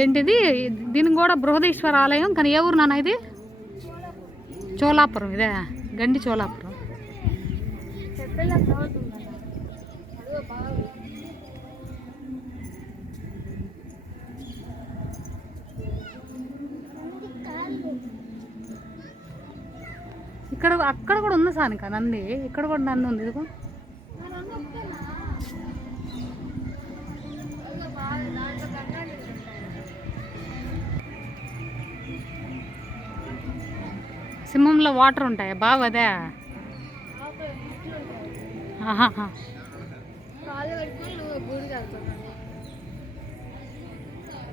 ఏంటిది? దీనికి కూడా బృహదీశ్వర ఆలయం. కానీ ఏ ఊరు నాన్న ఇది? చోళాపురం. ఇదే గండి చోళాపురం. ఇక్కడ అక్కడ కూడా ఉంది సానిక నంది. ఇక్కడ కూడా నంది ఉంది. ఇదిగో సింహంలో వాటర్ ఉంటాయి బాగా. అదే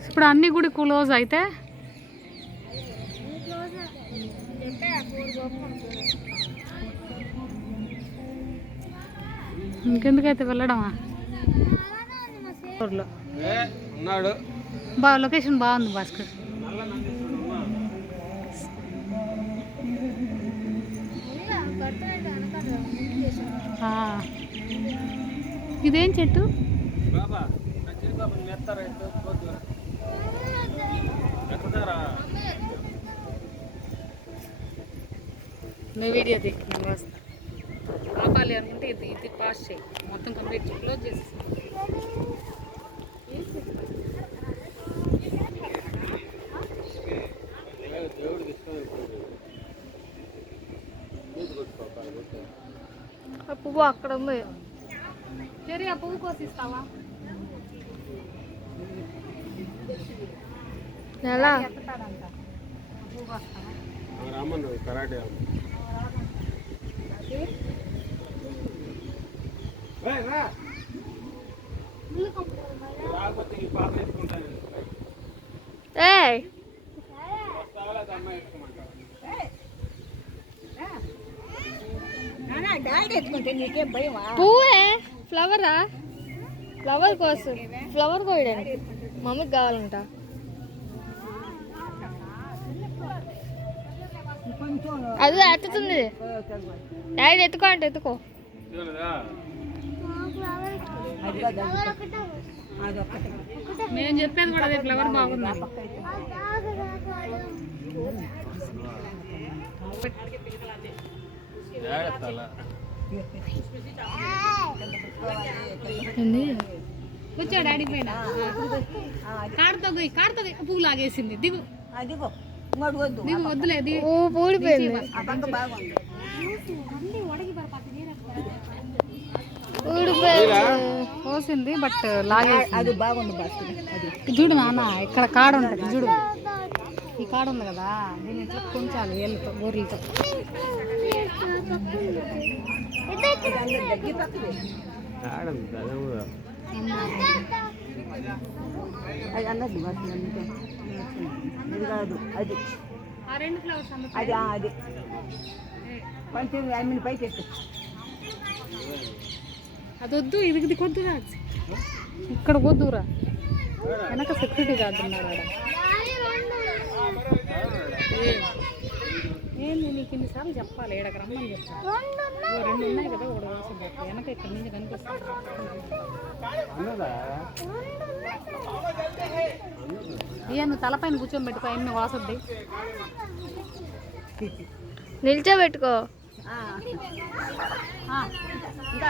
ఇప్పుడు అన్ని గుడి క్లోజ్ అయితే ఇంకెందుకైతే వెళ్ళడమా? బాగా లొకేషన్ బాగుంది భాస్కర్. ఇదేం చెట్టు? మీ వీడియో నేను వస్తా. ఆపాలి అనుకుంటే ఇది పాస్ చేయి. మొత్తం కంప్లీట్ క్లోజ్ చేసి పువ్వు అక్కడ ఉంది. సరే ఆ పువ్వు కోసిస్తావా? ఎలా పువ్వే ఫ్లవరా? ఫ్లవర్ కోసం ఫ్లవర్ కోయడానికి మమ్మీకి కావాలంట. అది ఎత్తుతుంది డాడీ. ఎత్తుకో అంటే ఎత్తుకో. నేను చెప్పాను కూడా అదే ఫ్లవర్ బాగుంది. కూర్చో డాడీ పైన. కాడుతో పువ్వు లాగేసింది. దిగు దిగు. వద్దులే పోసింది బట్ లాగేసి. అది బాగుంది. చూడు నాన్న ఇక్కడ కాడ ఉంటుంది చూడు. ఈ కాడ ఉంది కదా, దీన్ని ఇట్లా కొంచాలి ఏళ్ళతో గోర్లతో. అది అన్నది అది ఆ రెండు ఫ్లవర్స్ అది అది కొంచెం ఐ పైకి ఎత్తు. అది వద్దు, ఇది కొద్దురా. ఇక్కడ కొద్దురా, వెనక సెక్యూరిటీ గార్డు ఉన్నారు. ఏంది నీకు ఇన్నిసార్లు చెప్పాలి? ఏడకి రమ్మని చెప్తాను. రెండు ఉన్నాయి కదా, ఒకటి కోసం చెప్పు. వెనక ఇక్కడ నుంచి కనిపిస్తుంది. నువ్వు తలపైన కూర్చోబెట్టుకో. ఎన్ని వాసద్ది నిల్చోబెట్టుకో.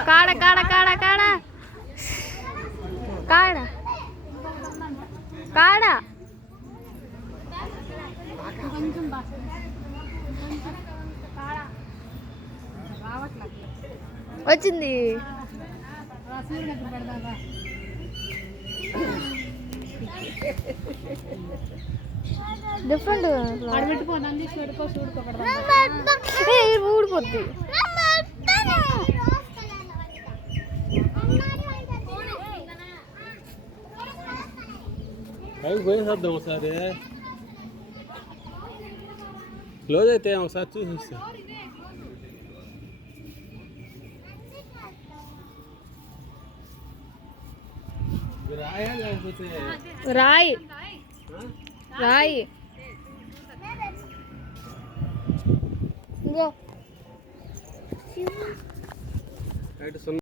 కాడ కాడ కాడ కాడ కాడ కాడ వచ్చింది. డిఫరెంట్ ఊడిపోద్ది. పోయేసేద్దాం ఒకసారి. క్లోజ్ అయితే ఒకసారి చూసి వస్తా. రాయి రాయి హైట్ 0.